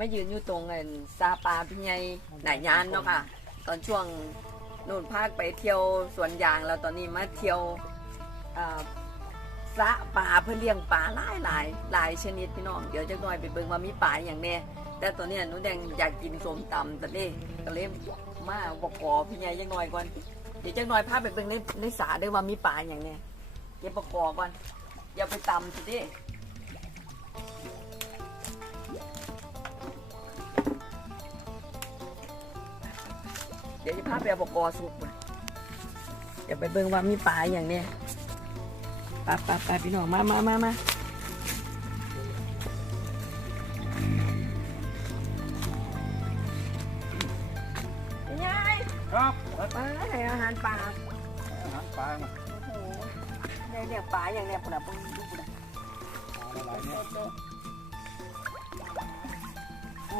ไม่ยืนอยู่ตรงเงินซาปาพี่ใหญ่หนายานเนาะค่ะ ตอนช่วงนู่นภาคไปเที่ยวสวนยางแล้วตอนนี้มาเที่ยวอ่าสระปลาเพื่อเลี้ยงปลาหลายหลายหลายชนิดพี่น้องเดี๋ยวจะหน่อยไปเบิ่งว่ามีปลาอย่างแน่แต่ตอนนี้หนูแดงอยากกินส้มตำแต่เล่ก็เลยมาบอกขอพี่ใหญ่ยังหน่อยก่อนเดี๋ยวจะหน่อยพาไปเบิ่งในในสระด้วยว่ามีปลาอย่างแน่เก็บประกอบก่อนอย่าไปตำสิเด้ เดี๋ยวจะพาไปเอาบกอสุกมาเดี๋ยวไปเบิ่งว่ามีปลาอย่างเนี้ยปลาปลาปลาพี่น้องมามามามายังไงครับปลาให้อาหารปลาอาหารปลาโอ้โหได้เรียกปลาอย่างเนี้ยปุ่นอะปุ่นดูปุ่นอะปลาอะไรเนี่ยปุ่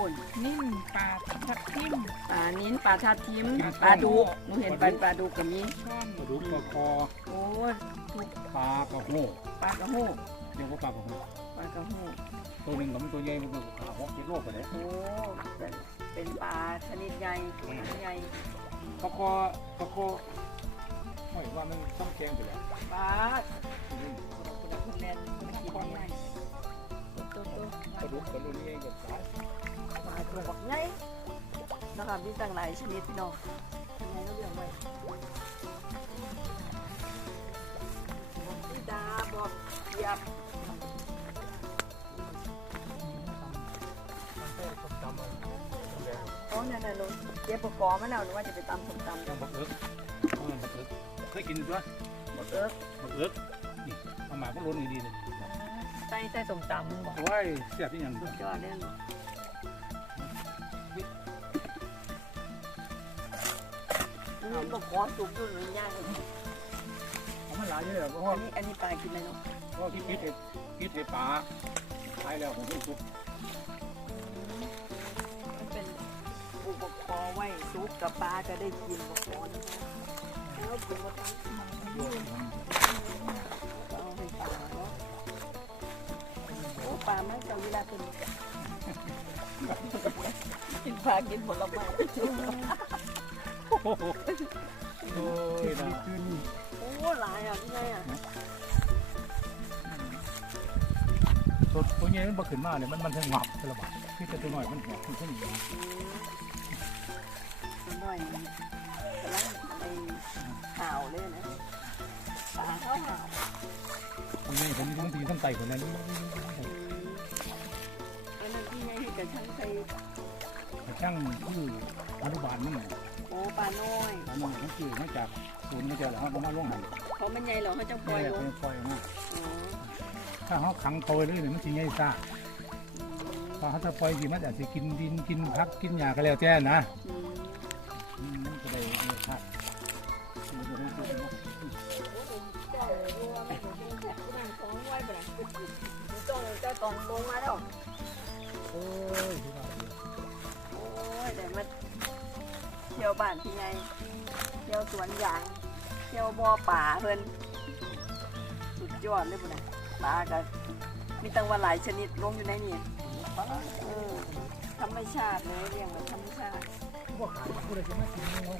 นนิ่มปลาทับทิมปลานิ้นปลาทับทิมปลาดุกหนูเห็นปลาปลาดุกกับนี้ช่อนปลาดุกปลาคอโอ้ยปลากระโหปลากระโหกเรียกว่าปลากระโหปลากระโหกตัวหนึ่งกับมันตัวใหญ่มันก็ขาหกเจ็ดโลไปเลยโอ้เป็นเป็นปลาชนิดใหญ่ใหญ่ปลาคอปลาคอไม่ว่ามันต้องแกงไปแล้วปลาคุณคุณแมนมากินยังไงตัวตัวปลาดุกปลาดุกนี่เองกับสายปลา ตัวบักไงนะครับมีตั้งหลายชนิดพี่น้องยังไงก็เรียกไว้บอกพี่ดาบอกเหยียบมันเป็นส้มตำเลยโอ้นั่นน่ะลุงเก็บปกอมาแล้วหรือว่าจะไปตำส้มตำยักังนบักเอิ๊กบักเอิ๊กเคยกินตัวหมดเอิ๊กบักเอิ๊กนี่เอามาก็ล้นดีๆเลยใส่ใส่ส้มตำบอกโอ้ยเสียบที่ยังสุดยอดเลย เนาะนี่ปกอสุกด้วยหรือย่างเลยเอามาหลายเยอะเพราะอันนี้อันนี้ปลากินไหมเนาะเพราะที่คิดเห็ดคิดเห็ดปลาตายแล้วผมไม่สุกมันเป็นอุปกรณ์ไว้ซุปกับปลาจะได้กินอุปกรณ์แล้วกินมาทั้งเอาให้ปลาเนาะโอ้ปลาไม่จะเวลาเป็นกินปลากินผลไม้โอ้ โอ้ยนโอ้หลายอะที่ไงอะสดตัวใหญ่มันบ่ขึ้นมาเนี่ยมันมันถึงหงับตละบาทที่จะตัวน้อยมันหัวขึ้นขึ้นอยู่นะอืมหน่อยกำลังไปห่าวเลยนะปลาเข้าห่าวตัวใหญ่ผมมีทั้งตีทั้งไตคนนั้นอันนั้นที่ไงกระชังใส่แต่ช่างคืออนุบาลมัน โอ้ปลาน้อยอันนั้นมันคือมาจากศูนย์มาจากแล้วเขามาล่วงหันเขามันใหญ่เหรอเขาจะปล่นี่อยแหละลงเป็นปล่อยมาอ๋อถ้าเขาขังโตเลยเนี่ยมันสิใหญ่ซ่าอืมพอเขาจะปล่อยสิมันอาจจะกินดินกินพักกินหญ้าก็แล้วแต่นะอืม ที่ยวบ้านที่ไงเที่ยวสวนยางเที่ยวบ่อป่าเพิ่นสุดยอดเลยปะเนี่ยปลาก็มีตั้งว่าหลายชนิดลงอยู่ในนี่เออธรรมชาติเลยเรียงแบบธรรมชาติพวกขายผู้ใดจะมากินงู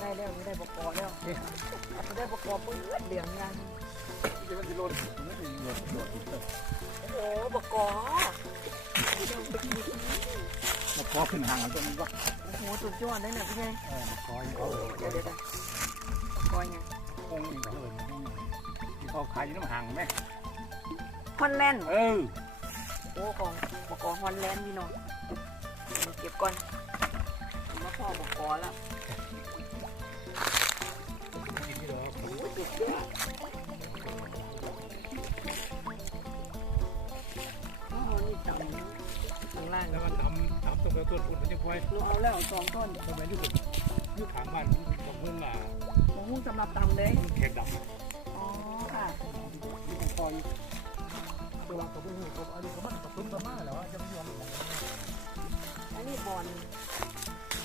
ได้แล้วได้บกอแล้วได้บกอปื้ดเหลืองยังจะมันจะโดนมันจะโดนโดนอีกเลยโอ้บกอ มาขอขึ้นห่างกันตัวนี้ก็โอ้โหสุดยอดเลยเนี่ยพี่ไงเออมาขอให้เขาเดี๋ยวเดี๋ยวเดี๋ยวบกอยังคงอีกเลยที่เขาขายอยู่น้ำห่างไหมฮอนแลนด์เออโอ้ของบกอฮอนแลนด์พี่น้องเก็บก่อนผมมาพ่อบกอแล้วโอ้ยสุดยอด ตัวกระตุ้นปุ่นมันจะควายเราเอาแล้วสองต้นทำไมยุคยุคถามบ้านของเพื่อนมาโอ้โหสำหรับตำเลยแขกดำอ๋อค่ะที่คอยตัววางตัวเพื่อนเขาอันนี้ก็มันกับเพื่อนประมาแล้วจะไม่ยอมอันนี้บอล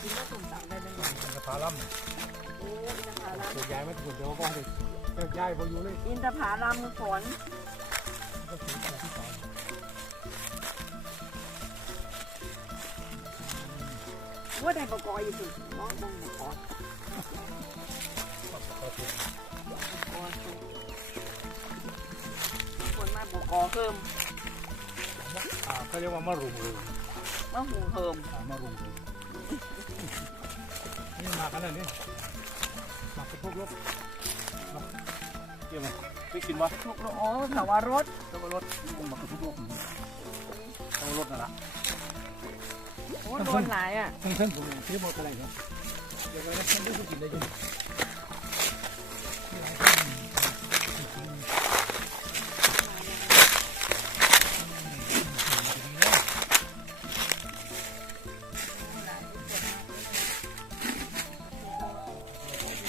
กินแล้วสุ่มตำได้เป็นไงเป็นกระพาล่โอ้อินทผลัมำตัวย้ายไม่ถูกเดี๋ยวก็เลยย้ายพออยู่เลยอินทผลัมฝน ว่าได้ประกอบอยู่สุดน้องบงประกอบคนมาประกอบเพิ่มอ่าเขาเรียกว่ามารุมรุมมาหูเพิ่มอ่ามารุมรุมนี่มากันแล้วนี่มากระทบรถมาเกี่ยวไหมไปกินวะทุกโอ้สาวรสตัวรถมันมากระทบรถตัวรถนั่นแหละ โอ้โดนหลายอะทั้งทั้งผมซื้อมอเตอร์ไซค์ครับเดี๋ยวเราจะได้กินได้ยัง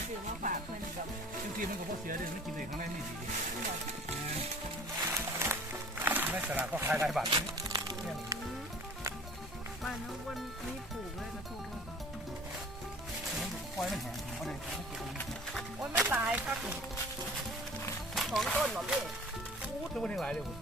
ซื้อมาฝาเพื่อนกับจริงๆมันก็พอเสียเดือนไม่กินเลยข้างในนี่ดีไม่ตลาดก็ขายหลายบาทนี่เนี่ บ้านน้องวันนี้ปลูกเลยกระทุกปล่อยมันแห้งเขาเลยไม่เก็บเลยโอ้ยไม่ตายครับสองต้นเหรอพี่อู้ตัวนี้หลายเลยผม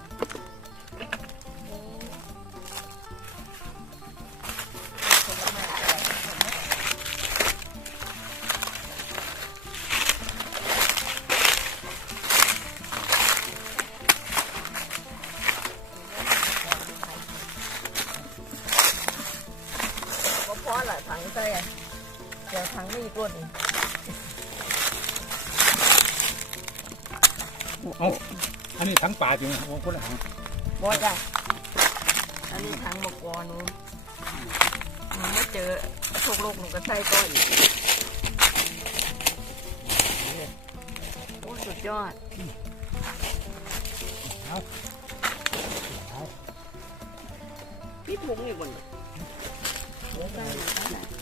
เดี๋ยวถังมีตัวนี้เอาอันนี้ทั้งป่าจริงโอ้คนละถังบอจ้ะอันนี้ถังมะกอหนูหนูไม่เจอโชคโลกหนูก็ใส่ก้อนโอ้สุดยอดพี่ถุงอยู่บนเดี๋ยวใส่อยู่ข้างในมาเอาไปกันโอ๊ยน้ำลายคือดีน้องเก็บที่ดาทำไมก้อนหนู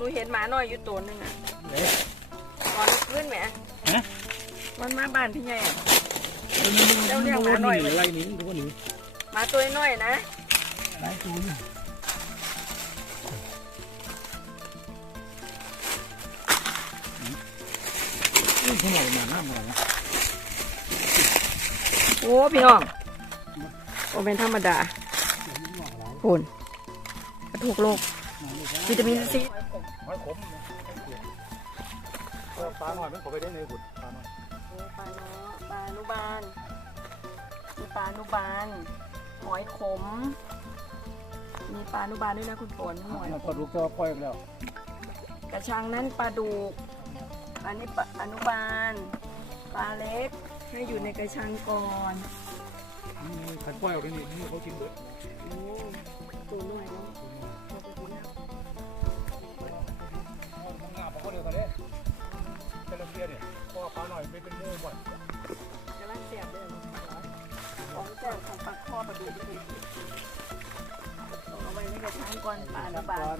นูเห็นหมาน้อยอยู่ตัวหนึงอะเอ๊ะตอนขึ้นไหมฮะมันมาบ้านพี่ใหญ่อะ มันมันมันมันไล่นี้ดูว่านี้หมาตัวน้อยนะไล่ตัวนี้นี่ขนาดมันน้ำอะไรนะโอ้พี่น้องโอเป็นธรรมดาคุณกระทุกโลกวิตามินซี หอยขมปลาหน่อยมันขอไปได้ในบุตรปลาหน่อยปลาเนาะปลานุบาลมีปลานุบาลหอยขม มีปลานุบาลด้วยนะคุณฝนหอยปลาดุกจะปล่อยแล้ว กระชังนั้นปลาดุกอันนี้ปลาอนุบาล ปลาเล็กให้อยู่ในกระชังก่อนขันปล่อยออกนี่นี่เขากินเบิด อาไว้ในกระชังก่อนปลาอนุบาล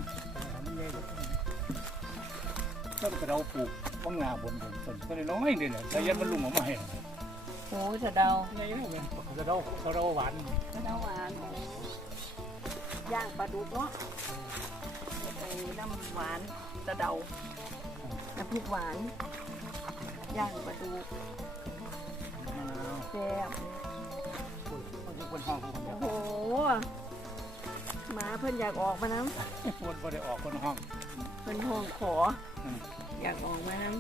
ต้นกระเดาปลูกว่างาบนบนต้นก็เลยน้อยเดียวแต่ยันมันลุงออกมาให้โอ้สะเดาไงเนี่ยกระเดากระเดาหวานสะเดาหวานโอ้ย่างปลาดุกเนาะไปน้ำหวานสะเดาน้ำพริกหวานย่างปลาดุกแซ่บมันจะเป็นห้องคนเดีโอ้โห หมาเพิ่นอยากออกมาน้คนบ่ได้ออกคนห้องำเพิ่นห้องขออมอยากออกมาน้